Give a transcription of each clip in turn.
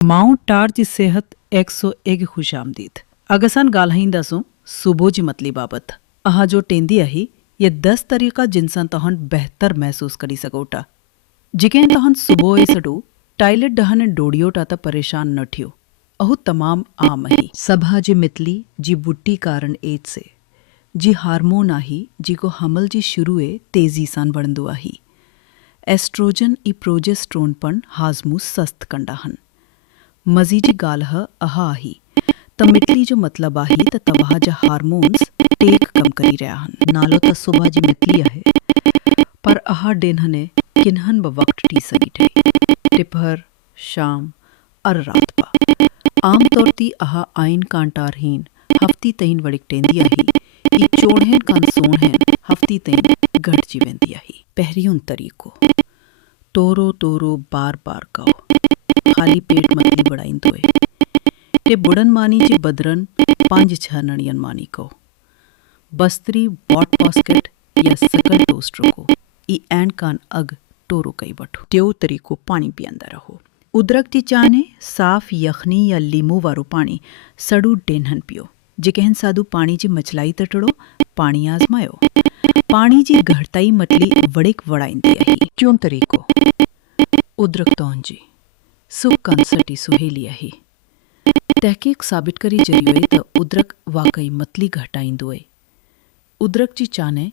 Mount टार जी सेहत 101 खुश आमदीद। अगसन गाल्हाईंदासूं सुबह जी मतली बाबत। अहा जो टेंदी आही ये 10 तरीका जिनसन तहन बेहतर महसूस करी सकोटा। जिकें तहन सुबह सडू टॉयलेट डहन डोडियोटा त परेशान न ठियो। अहु तमाम आम आही। सभा जी मितली जी बुट्टी कारण एज से जी हार्मोन आही जी को हमल जी शुरुए तेजी सान बढ़ंदो आही। एस्ट्रोजन ई प्रोजेस्ट्रोन पण हाजमू सस्त कंडाहन। मज़ी जी ॻाल्हि अहा आही त मितली जो मतलब आही त तव्हां जा हार्मोन्स टेक कम करी रहिया आहिनि। नालो त सुबह जी मितली आहे, पर अहा ॾिनहने किन्हनि बि वक़्तु टी सघी ठही टिपहर शाम और रात पा। आम तौर ती अहा आइन कांटारहीन हफ़्ती ताईं वड़िक टेंदी आही। ई चोड़हन कान सोणहन हफ़्ती ताईं घटिजी वेंदी आही। पहिरियों तरीक़ो टोरो टोरो बार बार कहो। खाली पेट मतली बढ़ाईंदो टे बुढ़न मानी जी बदरन 5-6 नड़ियन मानी को बस्तरी बॉट बास्केट या सकल टोस्टर को ई एंड कान अग टोरो कई वठो। टियों तरीक़ो पानी पीअंदा रहो। उदरक जी चाने साफ़ यखनी या लीमू वारो पानी सड़ू डेनहन पियो। जेकहन साधु पानी जी मचलाई तटड़ो पानी आज़मायो। पानी जी घटताई मतली वड़िक वड़ाईंदी आही। टियों तरीक़ो उदरक तौन जी सुख कंसटी सुहेली आहे। तहक़ीक़ साबित करी जरिए त उदरक वाकई मतली घटाईंदो आहे। उदरक जी चाने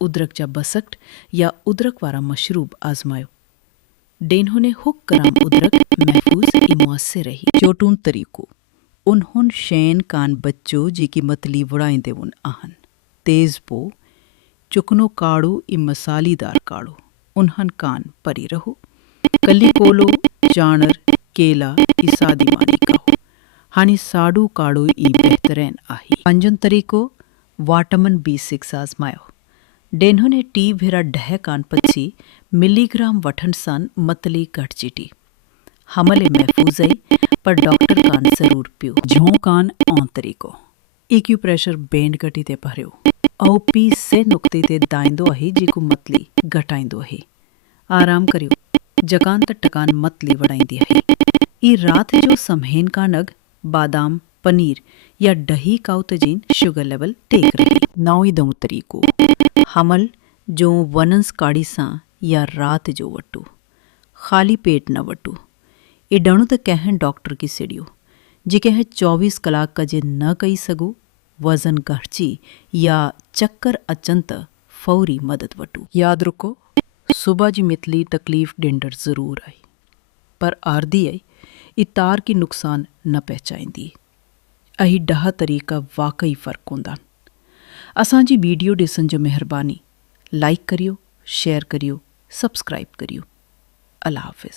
उदरक जा बसक्ट या उदरक वारा मशरूब आज़मायो। डेन्होने हुक कराम उदरक महफूज ई मुअस्सिर रही। चोटून तरीक़ो उन्होंन शैन कान बच्चो जेकी मतली वड़ाईंदे उन आहन। तेज़ पो चुकनो काड़ो ई मसालीदार काड़ो उन्हन कान परी रहो। कली कोलो चाणर केला ई सादी मानी कहो। हानी साड़ू काड़ो ई बेहतरीन आही। पंजन तरीक़ो वाटमन B6 आज़मायो। डेन्होने टी भेरा ढह कान पची मिलीग्राम वठन सान मतली घटचिटी। हमले महफूज आई पर डॉक्टर कान ज़रूर पियो। झों कान औं तरीक़ो एक्यूप्रेशर बैंड गटी ते भरियो। औ पी से नुक्ते ते दाइंदो आहे जेको मतली घटाईंदो आहे। आराम करियो जकान त टकान मतली वड़ाईंदी आहे। ई रात जो समहेन का नग बादाम पनीर या दही cow Tazeen sugar level take रही। नौ दऊं तरीक़ो हमल जो वनंस काड़ी सां या रात जो वटू खाली पेट न वटू। ए डणु त कहन डॉक्टर की सिड़ियो जे कह 24 कलाक कजे न कई सघो वज़न घटिजी या चक्कर अचन त फौरी मदद वटू। याद रखो सुबह जी मितली तकलीफ़ ॾिंडर ज़रूर आई पर आरदी आई इतार की नुकसान न पहचाईंदी। अही 10 तरीक़ा वाकई फ़र्क हूंदा। असांजी वीडियो ॾिसण जो महिरबानी। लाइक करियो शेयर करियो सब्सक्राइब करियो। अल्लाह हाफ़िज़।